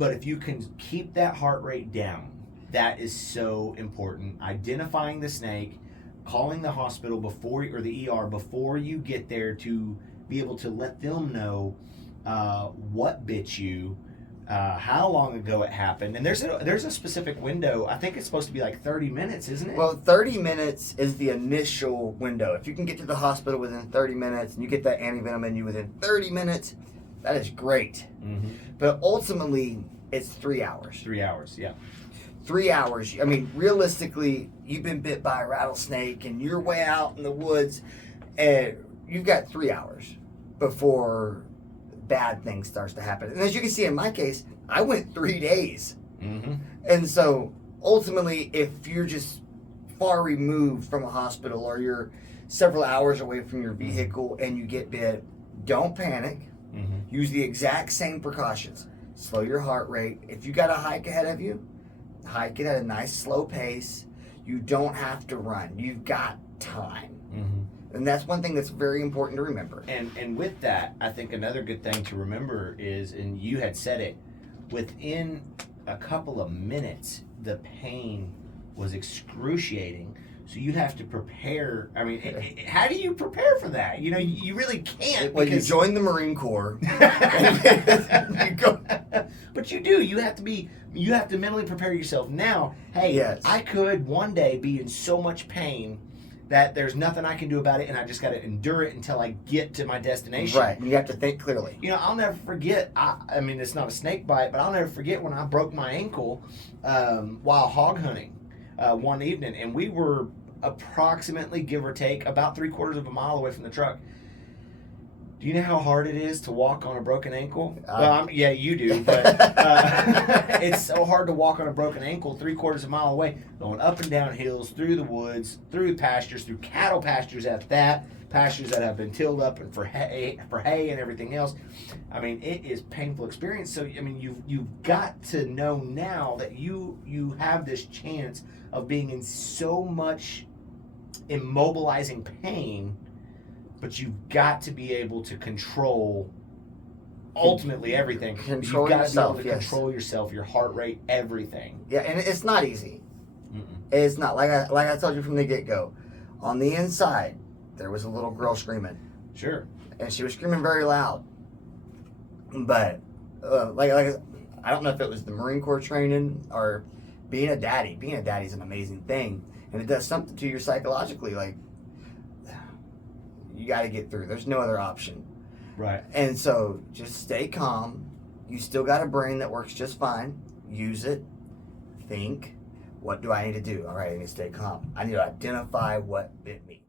But if you can keep that heart rate down, that is so important. Identifying the snake, calling the hospital or the ER before you get there to be able to let them know what bit you, how long ago it happened. And there's a specific window. I think it's supposed to be like 30 minutes, isn't it? Well, 30 minutes is the initial window. If you can get to the hospital within 30 minutes and you get that antivenom in you within 30 minutes, that is great. Mm-hmm. But ultimately, it's 3 hours. 3 hours, yeah. 3 hours. I mean, realistically, you've been bit by a rattlesnake and you're way out in the woods, and you've got 3 hours before bad things starts to happen. And as you can see in my case, I went 3 days. Mm-hmm. And so ultimately, if you're just far removed from a hospital or you're several hours away from your vehicle and you get bit, don't panic. Mm-hmm. Use the exact same precautions. Slow your heart rate. If you got a hike ahead of you, hike it at a nice slow pace. You don't have to run. You've got time. Mm-hmm. And that's one thing that's very important to remember. And with that, I think another good thing to remember is, and you had said it, within a couple of minutes, the pain was excruciating. So you have to prepare. I mean, how do you prepare for that? You know, you really can't. Well, you join the Marine Corps. You go. But you do. You have to mentally prepare yourself. Now, hey, Yes. I could one day be in so much pain that there's nothing I can do about it, and I just got to endure it until I get to my destination. Right. You have to think clearly. You know, I'll never forget. I mean, it's not a snake bite, but I'll never forget when I broke my ankle while hog hunting one evening, and we were approximately, give or take, about 3/4 of a mile away from the truck. Do you know how hard it is to walk on a broken ankle? Yeah, you do, but it's so hard to walk on a broken ankle 3/4 of a mile away, going up and down hills, through the woods, through pastures, through cattle pastures at that, pastures that have been tilled up and for hay and everything else. I mean, it is painful experience. So, I mean, you've got to know now that you have this chance of being in so much immobilizing pain, but you've got to be able to control ultimately everything. Control You've got yourself, to be able to control yourself, your heart rate, everything. Yeah, and it's not easy. Mm-mm. It's not. Like I told you from the get-go. On the inside, there was a little girl screaming. Sure. And she was screaming very loud. But, like I don't know if it was the Marine Corps training or being a daddy. Being a daddy is an amazing thing. And it does something to you psychologically. Like, you got to get through. There's no other option. Right. And so just stay calm. You still got a brain that works just fine. Use it. Think. What do I need to do? All right, I need to stay calm. I need to identify what bit me.